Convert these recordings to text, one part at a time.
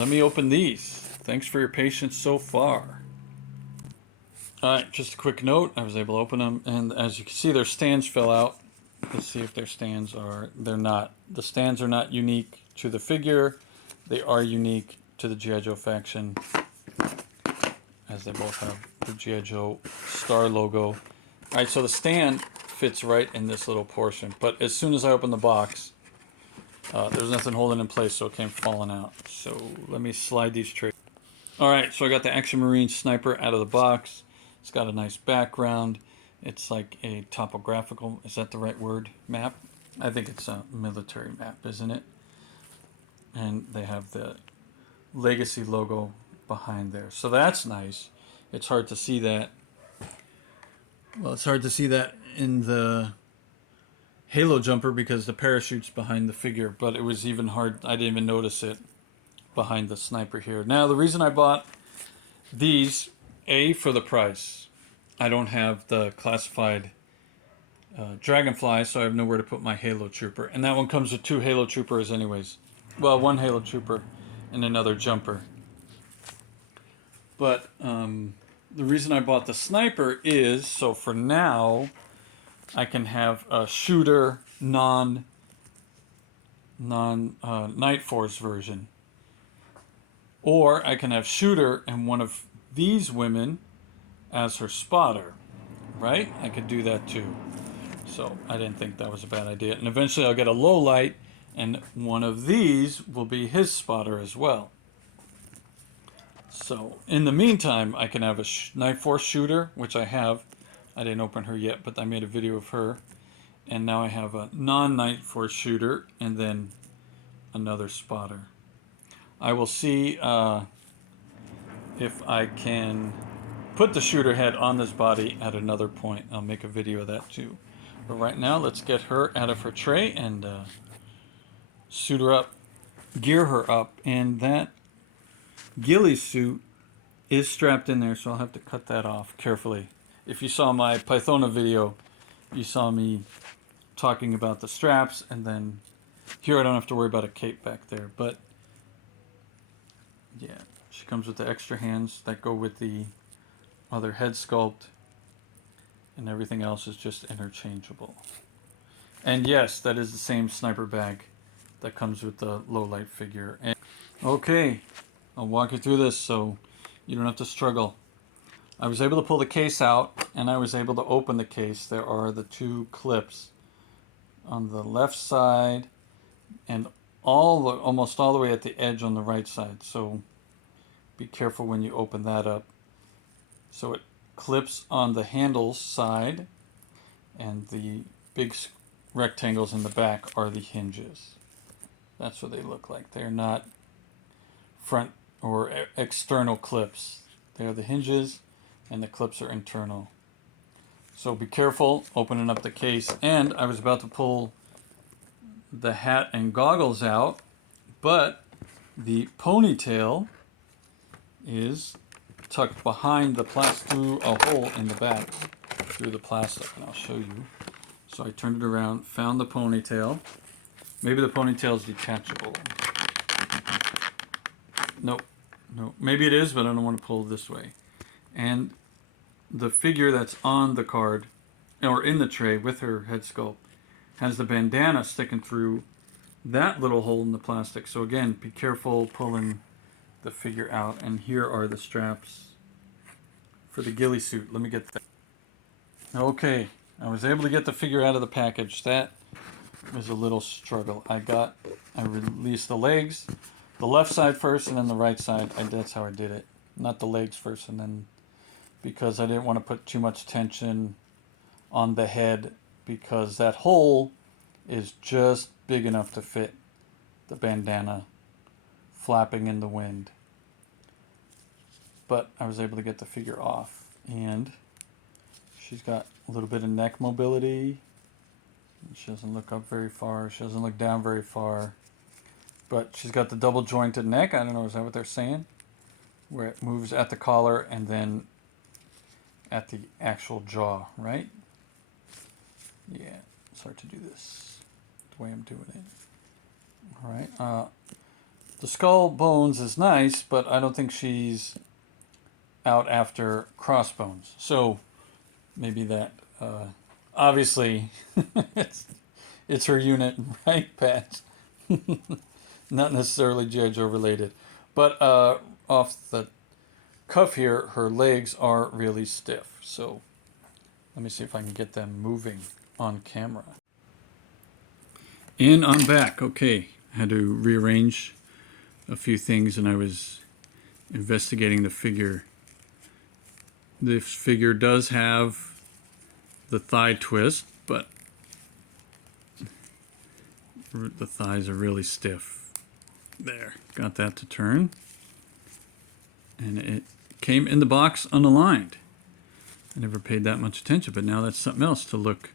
Let me open these. Thanks for your patience so far. Alright, just a quick note. I was able to open them, and as you can see, their stands fell out. Let's see if their stands are... They're not. The stands are not unique to the figure. They are unique to the G.I. Joe faction, as they both have the G.I. Joe star logo. Alright, so the stand fits right in this little portion, but as soon as I open the box, there's nothing holding in place, so it came falling out. So let me slide these trays. Alright, so I got the Action Marine Sniper out of the box. It's got a nice background. It's like a topographical, is that the right word, map? I think it's a military map, isn't it? And they have the Legacy logo behind there. So that's nice. It's hard to see that. Well, it's hard to see that in the Halo jumper because the parachute's behind the figure, but it was even hard, I didn't even notice it behind the sniper here. Now, the reason I bought these, A, for the price. I don't have the classified Dragonfly, so I have nowhere to put my Halo Trooper. And that one comes with 2 Halo Troopers anyways. Well, 1 Halo Trooper and another jumper. But the reason I bought the Sniper is, so for now, I can have a shooter non Night Force version. Or I can have shooter and one of these women as her spotter, right? I could do that too. So I didn't think that was a bad idea. And eventually I'll get a low light and one of these will be his spotter as well. So in the meantime, I can have a Night Force shooter, which I have. I didn't open her yet, but I made a video of her. And now I have a non-Night Force shooter and then another spotter. I will see if I can put the shooter head on this body at another point. I'll make a video of that too. But right now, let's get her out of her tray and suit her up, gear her up. And that ghillie suit is strapped in there, so I'll have to cut that off carefully. If you saw my Pythona video, you saw me talking about the straps, and then here I don't have to worry about a cape back there. But yeah, she comes with the extra hands that go with the other head sculpt, and everything else is just interchangeable. And yes, that is the same sniper bag that comes with the low light figure. And okay, I'll walk you through this so you don't have to struggle. I was able to pull the case out and I was able to open the case. There are the 2 clips on the left side and almost all the way at the edge on the right side. So be careful when you open that up. So it clips on the handles side, and the big rectangles in the back are the hinges. That's what they look like. They're not front or external clips. They're the hinges, and the clips are internal. So be careful opening up the case. And I was about to pull the hat and goggles out, but the ponytail is tucked behind the plastic, through a hole in the back, through the plastic, and I'll show you. So I turned it around, found the ponytail. Maybe the ponytail is detachable. Nope, nope. Maybe it is, but I don't want to pull this way. And the figure that's on the card, or in the tray with her head sculpt, has the bandana sticking through that little hole in the plastic. So again, be careful pulling the figure out. And here are the straps for the ghillie suit. Let me get that. Okay, I was able to get the figure out of the package. That was a little struggle. I released the legs, the left side first and then the right side. That's how I did it. Not the legs first, and then, because I didn't want to put too much tension on the head, because that hole is just big enough to fit the bandana flapping in the wind. But I was able to get the figure off, and she's got a little bit of neck mobility. She doesn't look up very far. She doesn't look down very far. But she's got the double jointed neck. I don't know, is that what they're saying? Where it moves at the collar and then at the actual jaw, right? Yeah, it's hard to do this the way I'm doing it. All right. The skull bones is nice, but I don't think she's out after crossbones. So maybe that, obviously, it's her unit, right, Pat? Not necessarily G.I. Joe related. But off the cuff here, her legs are really stiff. So let me see if I can get them moving on camera. And I'm back. Okay, I had to rearrange a few things, and I was investigating the figure. This figure does have the thigh twist, but the thighs are really stiff. There, got that to turn. And it came in the box unaligned. I never paid that much attention, but now that's something else to look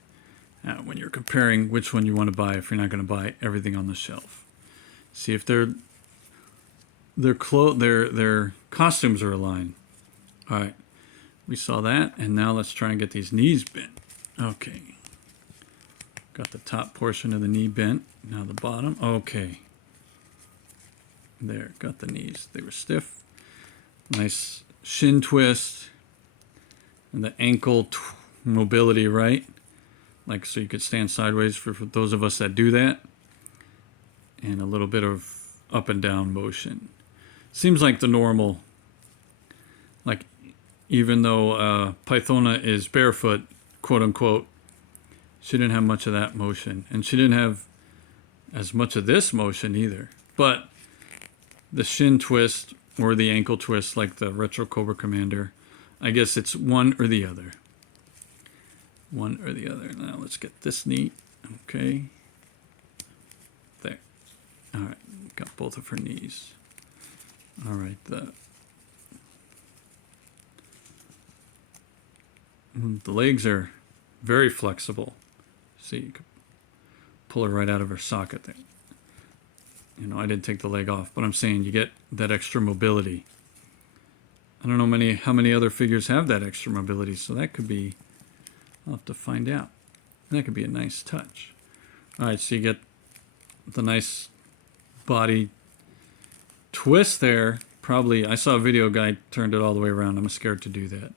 at when you're comparing which one you want to buy if you're not going to buy everything on the shelf. See if their costumes are aligned. All right, we saw that, and now let's try and get these knees bent. Okay, got the top portion of the knee bent. Now the bottom. Okay, there, got the knees. They were stiff. Nice shin twist, and the ankle mobility, right? Like, so you could stand sideways for those of us that do that. And a little bit of up and down motion. Seems like the normal, like, even though Pythona is barefoot, quote unquote, she didn't have much of that motion. And she didn't have as much of this motion either. But the shin twist or the ankle twist, like the Retro Cobra Commander, I guess it's one or the other. One or the other. Now let's get this knee. Okay. There. All right. Got both of her knees. All right. The legs are very flexible. See, you could pull her right out of her socket there. You know, I didn't take the leg off, but I'm saying you get that extra mobility. I don't know how many other figures have that extra mobility, so that could be, I'll have to find out. That could be a nice touch. All right, so you get the nice body twist there. Probably, I saw a video guy turned it all the way around. I'm scared to do that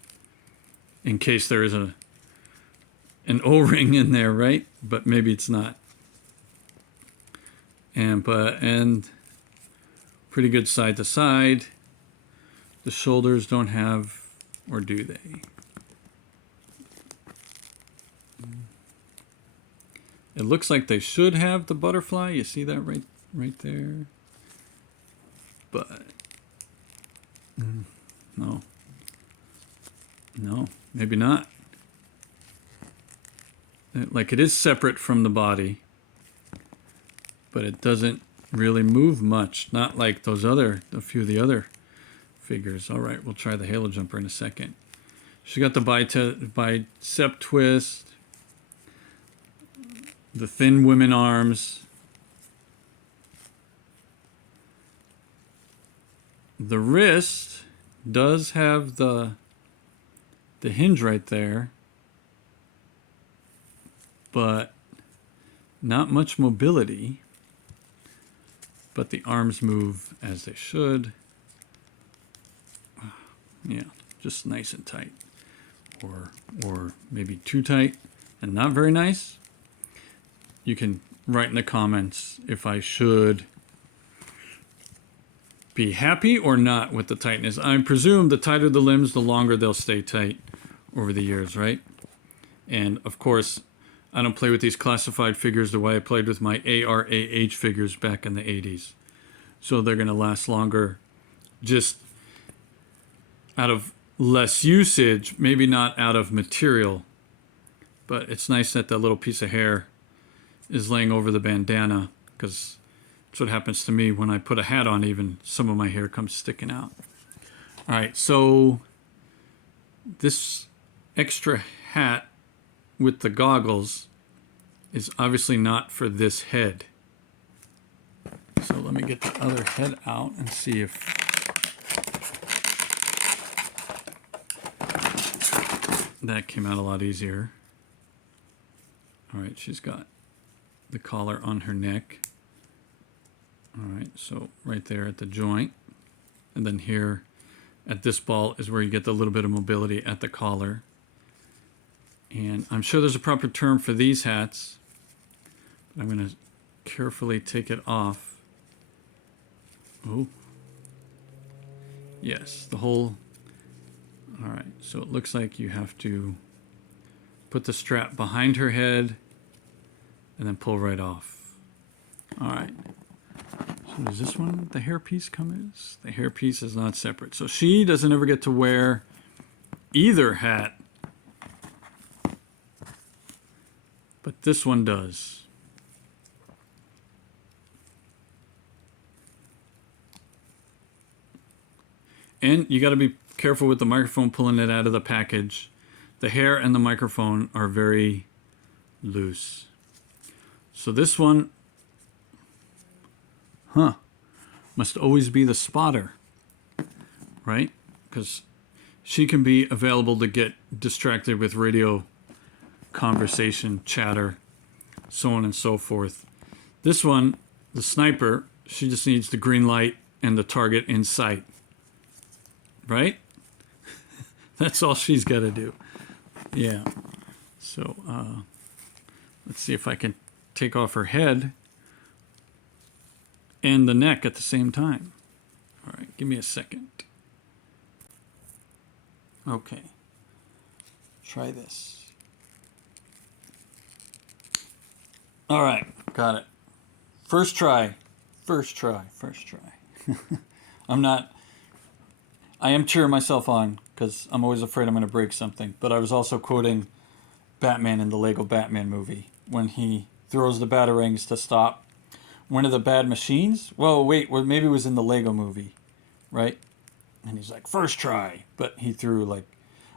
in case there is an O-ring in there, right? But maybe it's not. And pretty good side to side. The shoulders don't have, or do they? It looks like they should have the butterfly. You see that right there? But no, maybe not. Like, it is separate from the body, but it doesn't really move much. Not like a few of the other figures. All right, we'll try the Halo Jumper in a second. She got the bicep twist, the thin women arms, the wrist does have the hinge right there, but not much mobility. But the arms move as they should. Yeah, just nice and tight. Or maybe too tight and not very nice. You can write in the comments if I should be happy or not with the tightness. I presume the tighter the limbs, the longer they'll stay tight over the years, right? And of course, I don't play with these classified figures the way I played with my ARAH figures back in the 80s. So they're going to last longer just out of less usage, maybe not out of material. But it's nice that little piece of hair is laying over the bandana, because that's what happens to me when I put a hat on. Even some of my hair comes sticking out. All right, so this extra hat with the goggles is obviously not for this head. So let me get the other head out and see if that came out a lot easier. All right, she's got the collar on her neck. All right, so right there at the joint, and then here at this ball is where you get the little bit of mobility at the collar. And I'm sure there's a proper term for these hats, but I'm going to carefully take it off. Oh, yes, the whole. All right, so it looks like you have to put the strap behind her head and then pull right off. All right. So does this one, the hairpiece come in? The hairpiece is not separate. So she doesn't ever get to wear either hat, but this one does. And you got to be careful with the microphone pulling it out of the package. The hair and the microphone are very loose. So this one, must always be the spotter, right? Because she can be available to get distracted with radio conversation, chatter, so on and so forth. This one, the sniper, she just needs the green light and the target in sight, right? That's all she's got to do. Yeah. So let's see if I can take off her head and the neck at the same time. All right, give me a second. Okay. Try this. All right, got it. First try. First try. First try. I am cheering myself on because I'm always afraid I'm going to break something. But I was also quoting Batman in the Lego Batman movie when he throws the batarangs to stop one of the bad machines. Well, wait, well, maybe it was in the Lego movie, right? And he's like, first try. But he threw like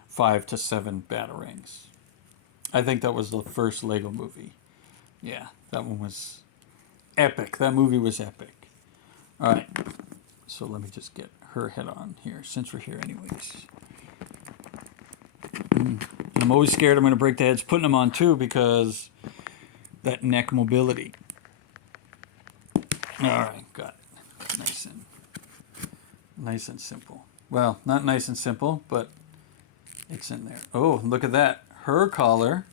5 to 7 batarangs. I think that was the first Lego movie. Yeah, that one was epic. That movie was epic. All right, so let me just get her head on here since we're here anyways. And I'm always scared I'm going to break the heads putting them on too because that neck mobility. All right, got it. Nice and simple. Well, not nice and simple, but it's in there. Oh, look at that. Her collar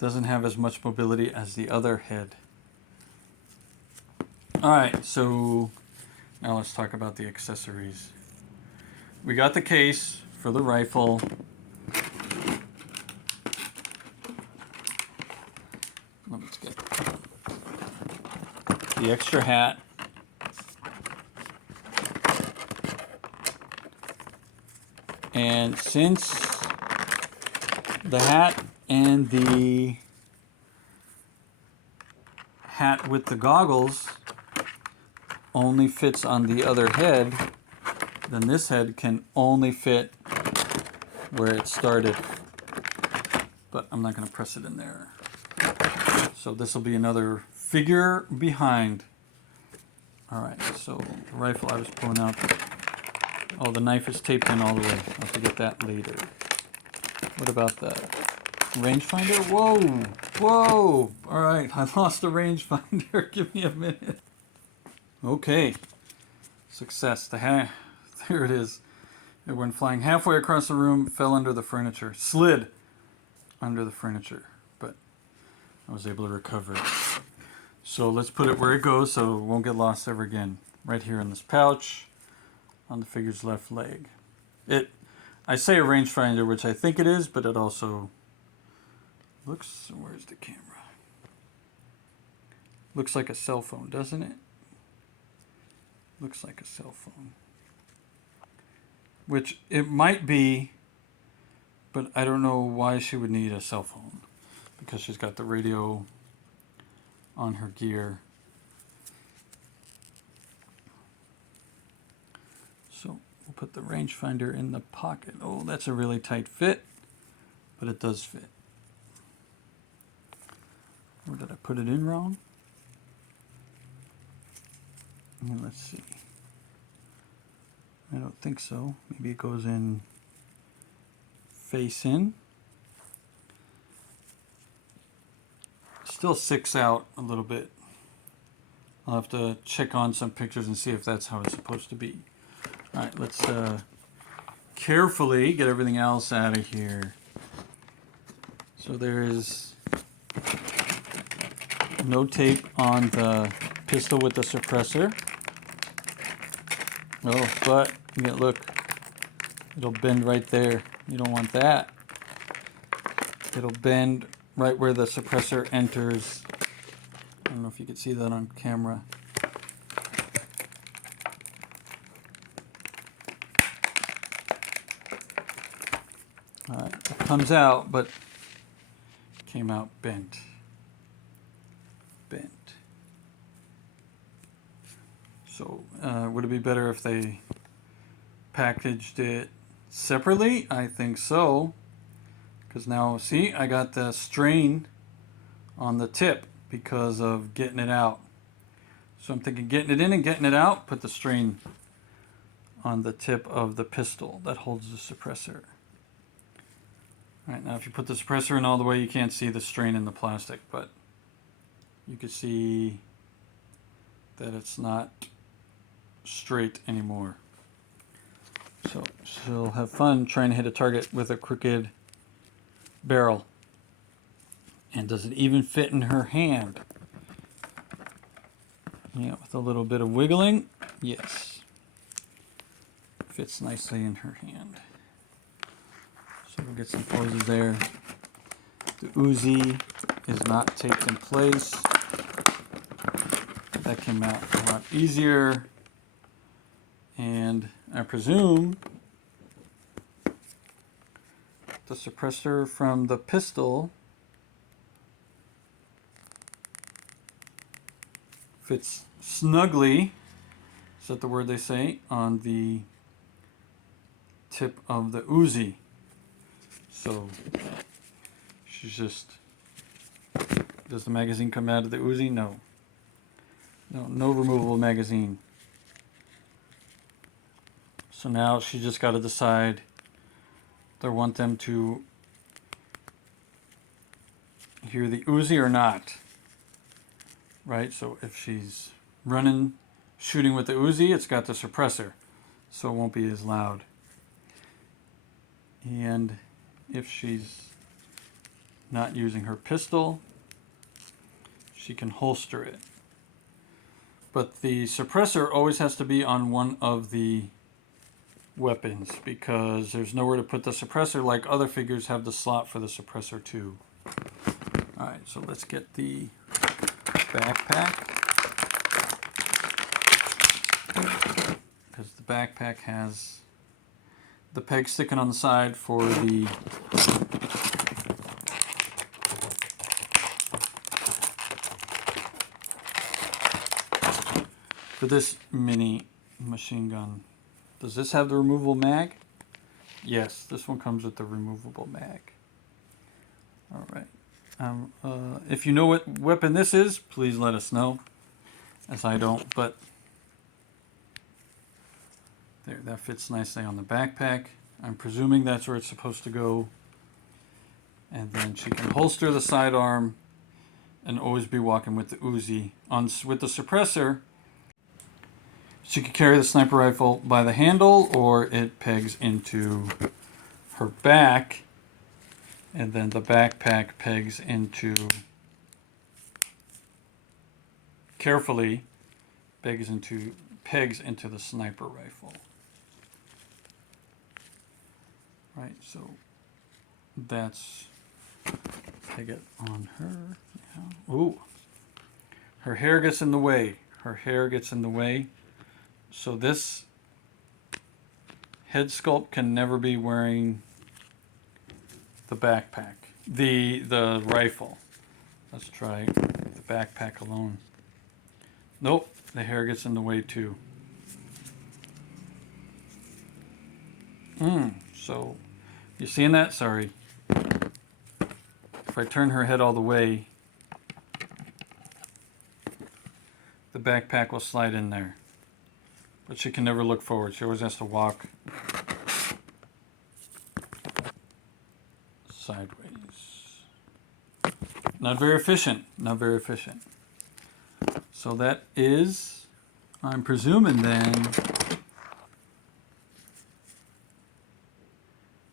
doesn't have as much mobility as the other head. All right, so now let's talk about the accessories. We got the case for the rifle. Let's get the extra hat. And since the hat and the hat with the goggles only fits on the other head, then this head can only fit where it started. But I'm not going to press it in there. So this will be another figure behind. All right, so the rifle I was pulling out. Oh, the knife is taped in all the way. I'll have to get that later. What about the rangefinder? Whoa, whoa. All right, I lost the rangefinder. Give me a minute. Okay, success. There it is. It went flying halfway across the room, fell under the furniture, slid under the furniture, but I was able to recover it. So let's put it where it goes so it won't get lost ever again. Right here in this pouch on the figure's left leg. I say a rangefinder, which I think it is, but it also looks, where's the camera? Looks like a cell phone, doesn't it? Looks like a cell phone. Which it might be, but I don't know why she would need a cell phone. Because she's got the radio on her gear. So we'll put the rangefinder in the pocket. Oh, that's a really tight fit, but it does fit. Or did I put it in wrong? Let's see. I don't think so. Maybe it goes in face in. Still sticks out a little bit I'll have to check on some pictures and see if that's how it's supposed to be. All right, let's carefully get everything else out of here. So there is no tape on the pistol with the suppressor. Oh, but yeah, look, it'll bend right there. You don't want that. It'll bend right where the suppressor enters. I don't know if you can see that on camera. It comes out, but came out bent. So would it be better if they packaged it separately? I think so. Because now, see, I got the strain on the tip because of getting it out. So I'm thinking getting it in and getting it out, put the strain on the tip of the pistol that holds the suppressor. All right, now if you put the suppressor in all the way, you can't see the strain in the plastic, but you can see that it's not straight anymore. So she'll have fun trying to hit a target with a crooked barrel. And does it even fit in her hand? Yeah, with a little bit of wiggling, yes. Fits nicely in her hand. So we'll get some poses there. The Uzi is not taped in place. That came out a lot easier. And I presume the suppressor from the pistol fits snugly, is that the word they say, on the tip of the Uzi. So she's just, does the magazine come out of the Uzi? No. No removable magazine. So now she just got to decide, do I want them to hear the Uzi or not? Right, so if she's running, shooting with the Uzi, it's got the suppressor, so it won't be as loud. And if she's not using her pistol, she can holster it. But the suppressor always has to be on one of the weapons because there's nowhere to put the suppressor, like other figures have the slot for the suppressor too. Alright, so let's get the backpack. Because the backpack has the peg sticking on the side for the this mini machine gun. Does this have the removable mag? Yes, this one comes with the removable mag. All right. If you know what weapon this is, please let us know, as I don't, but there, that fits nicely on the backpack. I'm presuming that's where it's supposed to go. And then she can holster the sidearm and always be walking with the Uzi. With the suppressor, she could carry the sniper rifle by the handle, or it pegs into her back, and then the backpack pegs into, carefully pegs into the sniper rifle. Right, so that's peg it on her. Yeah. Ooh, her hair gets in the way. Her hair gets in the way. So this head sculpt can never be wearing the backpack, the rifle. Let's try the backpack alone. Nope, the hair gets in the way too. So you seeing that? Sorry. If I turn her head all the way, the backpack will slide in there. But she can never look forward. She always has to walk sideways. Not very efficient. Not very efficient. So that is, I'm presuming then,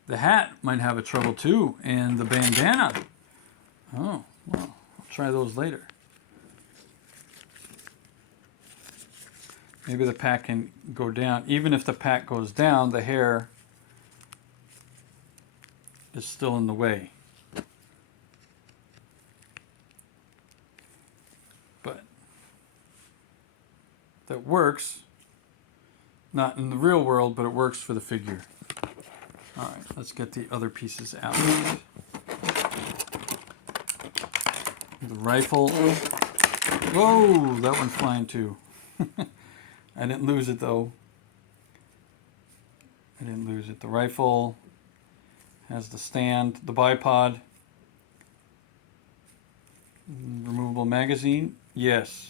the hat might have a trouble too, and the bandana. Oh, well, I'll try those later. Maybe the pack can go down. Even if the pack goes down, the hair is still in the way. But that works. Not in the real world, but it works for the figure. All right, let's get the other pieces out. The rifle. Whoa, that one's flying too. I didn't lose it though. I didn't lose it. The rifle has the stand, the bipod. Removable magazine? Yes.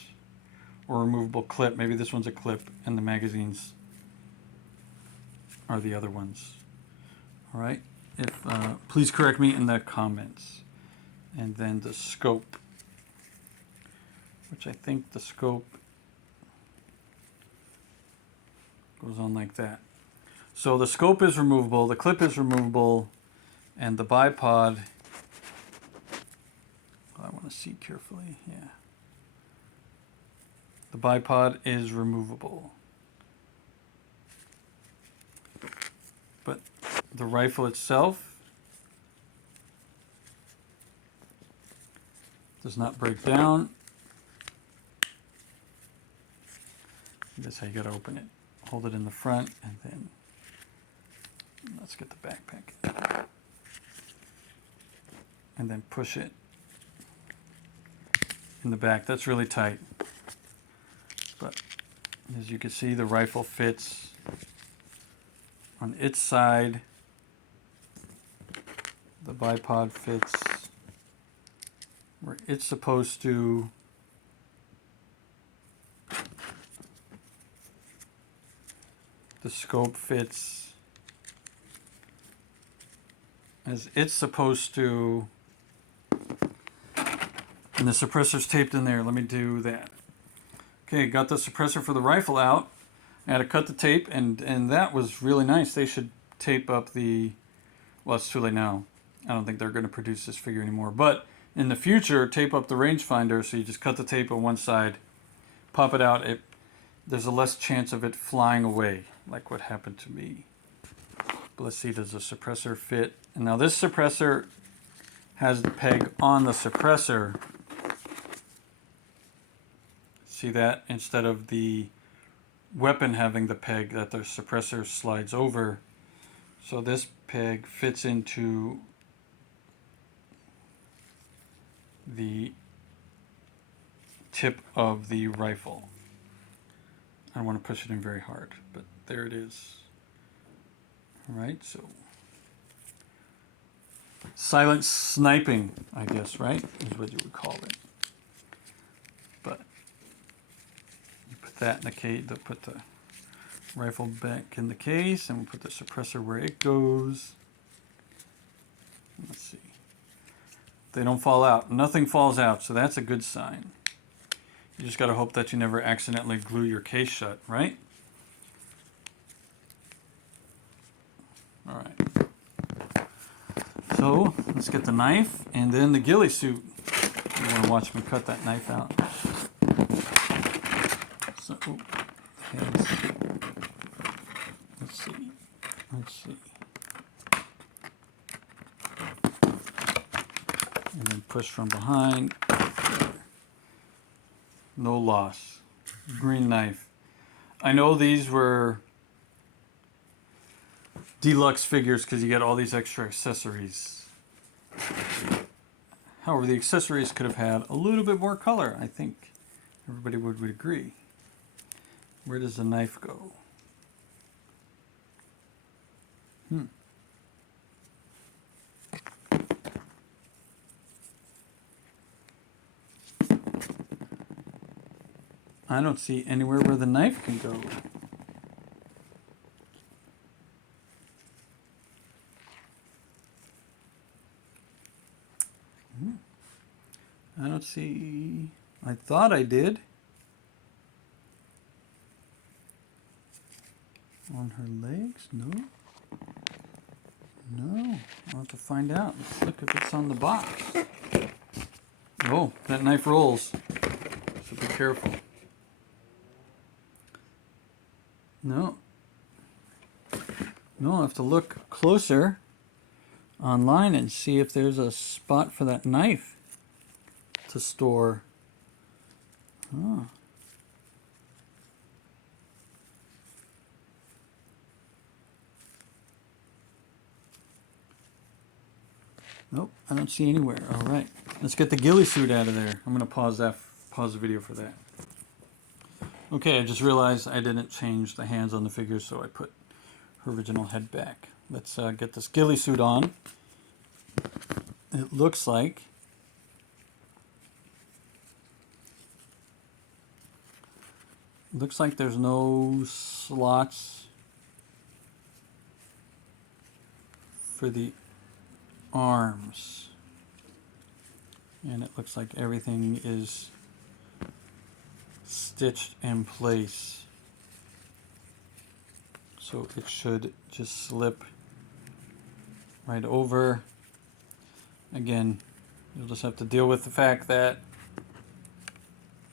Or removable clip. Maybe this one's a clip and the magazines are the other ones. All right. If please correct me in the comments. And then the scope, which I think the scope goes on like that. So the scope is removable, the clip is removable, and the bipod, I want to see carefully, yeah. The bipod is removable. But the rifle itself does not break down. That's how you gotta open it. Hold it in the front and then let's get the backpack. And then push it in the back. That's really tight. But as you can see, the rifle fits on its side. The bipod fits where it's supposed to. The scope fits as it's supposed to. And the suppressor's taped in there. Let me do that. Okay, got the suppressor for the rifle out. I had to cut the tape, and that was really nice. They should tape up the... Well, it's too late now. I don't think they're going to produce this figure anymore. But in the future, tape up the rangefinder, so you just cut the tape on one side, pop it out. There's a less chance of it flying away, like what happened to me. But let's see, does the suppressor fit? And now this suppressor has the peg on the suppressor. See that? Instead of the weapon having the peg that the suppressor slides over. So this peg fits into the tip of the rifle. I don't want to push it in very hard, but there it is. All right, so silent sniping, I guess, right, is what you would call it. But you put that in the case, put the rifle back in the case, and we'll put the suppressor where it goes. Let's see. They don't fall out. Nothing falls out, so that's a good sign. You just got to hope that you never accidentally glue your case shut, right? All right. So let's get the knife and then the ghillie suit. You want to watch me cut that knife out. So, heads. Let's see. Let's see. And then push from behind. No loss. Green knife. I know these were deluxe figures because you get all these extra accessories. However, the accessories could have had a little bit more color. I think everybody would agree. Where does the knife go? I don't see anywhere where the knife can go. I don't see... I thought I did. On her legs? No. No. I'll have to find out. Let's look if it's on the box. Oh, that knife rolls. So be careful. No. No, I'll have to look closer online and see if there's a spot for that knife to store. Oh. Nope, I don't see anywhere. All right, let's get the ghillie suit out of there. I'm gonna pause the video for that. Okay, I just realized I didn't change the hands on the figure, so I put her original head back. Let's get this ghillie suit on. It looks like there's no slots for the arms, and it looks like everything is stitched in place, so it should just slip right over. Again, you'll just have to deal with the fact that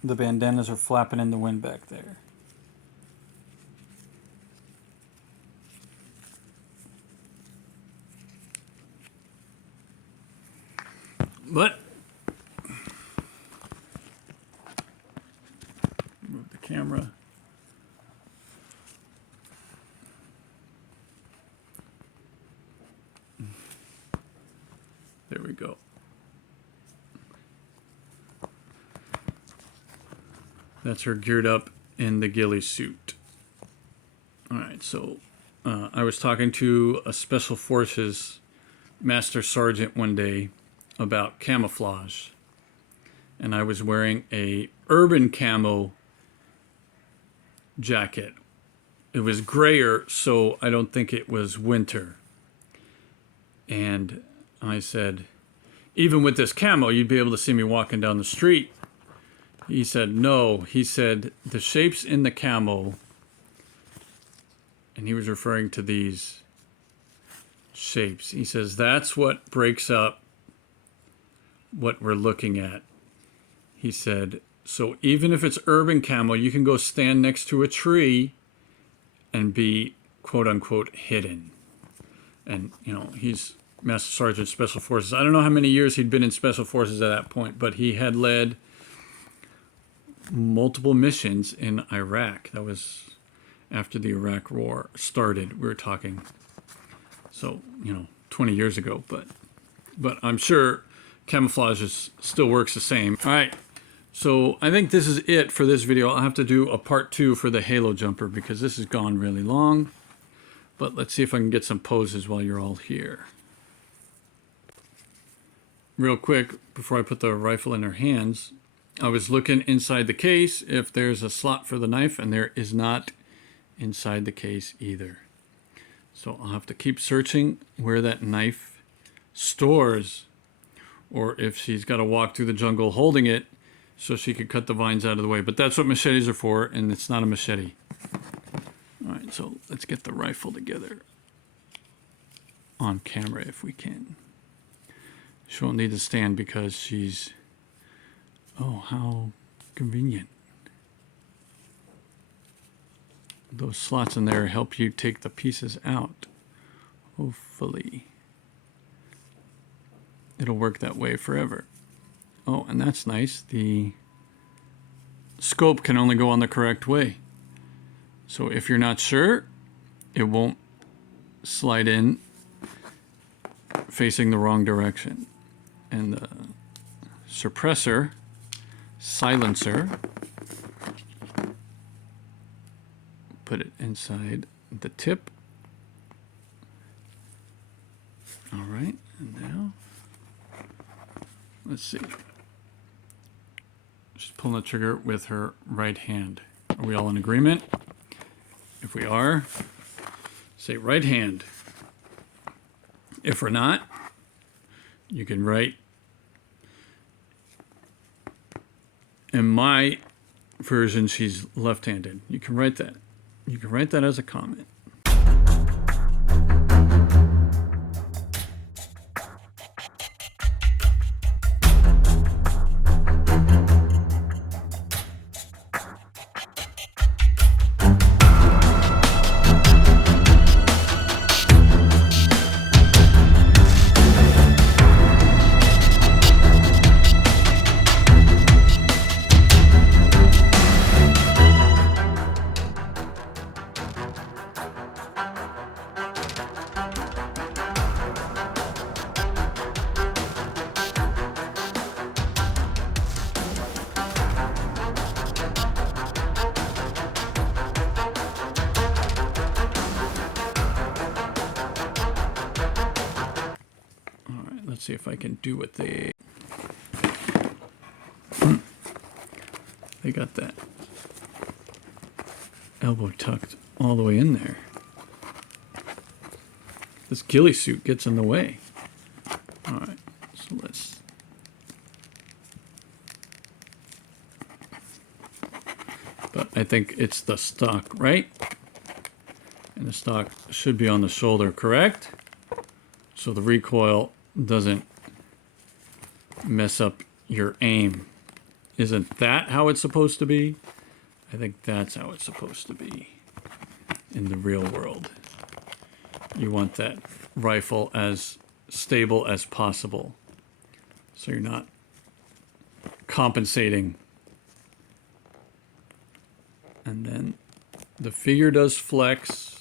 the bandanas are flapping in the wind back there. But move the camera. There we go. That's her geared up in the ghillie suit. All right, so I was talking to a Special Forces Master Sergeant one day about camouflage, and I was wearing a urban camo jacket. It was grayer, so I don't think it was winter. And I said, even with this camo, you'd be able to see me walking down the street. He said, no. He said, the shapes in the camo, and he was referring to these shapes. He says, that's what breaks up what we're looking at. He said, so even if it's urban camo, you can go stand next to a tree and be quote unquote hidden. And, you know, he's Master Sergeant Special Forces. I don't know how many years he'd been in Special Forces at that point, but he had led multiple missions in Iraq. That was after the Iraq War started. We were talking, so, you know, 20 years ago, but I'm sure camouflage still works the same. All right, so I think this is it for this video. I'll have to do a part 2 for the halo jumper because this has gone really long, but let's see if I can get some poses while you're all here. Real quick, before I put the rifle in her hands, I was looking inside the case if there's a slot for the knife, and there is not inside the case either. So I'll have to keep searching where that knife stores, or if she's got to walk through the jungle holding it so she could cut the vines out of the way. But that's what machetes are for, and it's not a machete. All right, so let's get the rifle together on camera if we can. She won't need to stand because she's... Oh, how convenient. Those slots in there help you take the pieces out. Hopefully. It'll work that way forever. Oh, and that's nice. The scope can only go on the correct way. So if you're not sure, it won't slide in facing the wrong direction. And the suppressor, silencer, put it inside the tip. All right, and now, let's see. She's pulling the trigger with her right hand. Are we all in agreement? If we are, say right hand. If we're not, you can write. In my version, she's left-handed. You can write that. You can write that as a comment. Let's see if I can do what they got that elbow tucked all the way in there. This ghillie suit gets in the way. All right, so let's. But I think it's the stock, right? And the stock should be on the shoulder, correct? So the recoil doesn't mess up your aim. Isn't that how it's supposed to be? I think that's how it's supposed to be in the real world. You want that rifle as stable as possible, so you're not compensating. And then the figure does flex.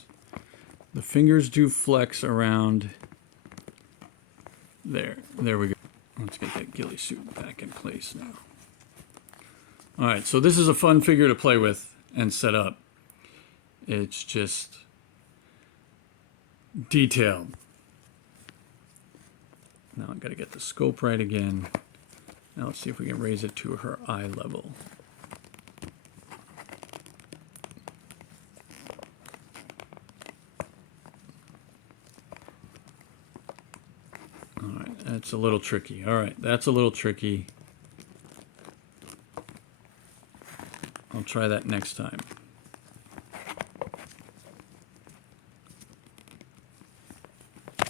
The fingers do flex around there. There we go. Let's get that ghillie suit back in place now. All right, so this is a fun figure to play with and set up. It's just detailed. Now I've got to get the scope right again. Now let's see if we can raise it to her eye level. All right, that's a little tricky. All right, that's a little tricky. I'll try that next time.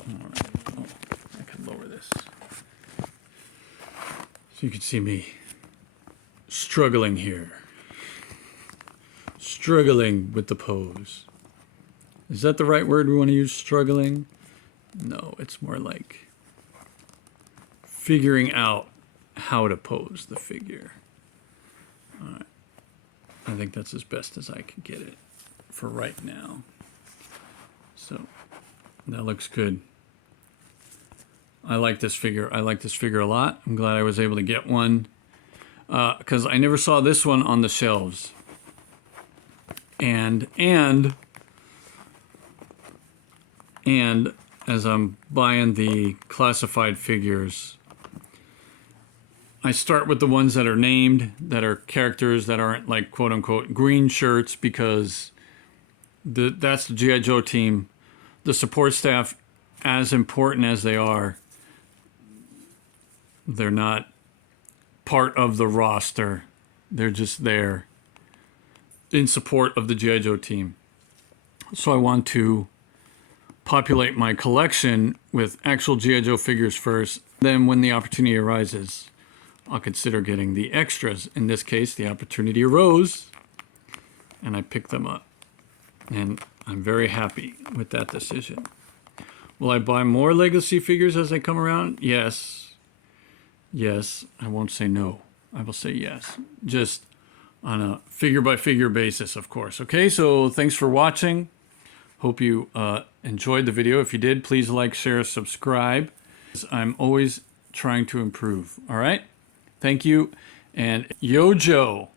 All right. Oh, I can lower this. So you can see me struggling here. Struggling with the pose. Is that the right word we want to use, struggling? No, it's more like figuring out how to pose the figure. All right. I think that's as best as I can get it for right now. So that looks good. I like this figure. I like this figure a lot. I'm glad I was able to get one because I never saw this one on the shelves. And as I'm buying the classified figures, I start with the ones that are named, that are characters that aren't like quote unquote green shirts, because that's the G.I. Joe team. The support staff, as important as they are, they're not part of the roster. They're just there in support of the G.I. Joe team. So I want to populate my collection with actual G.I. Joe figures first. Then when the opportunity arises, I'll consider getting the extras. In this case, the opportunity arose, and I picked them up. And I'm very happy with that decision. Will I buy more Legacy figures as they come around? Yes. Yes. I won't say no. I will say yes. Just on a figure-by-figure basis, of course. Okay, so thanks for watching. Hope you enjoyed the video. If you did, please like, share, subscribe. I'm always trying to improve. All right? Thank you. And Yo Joe.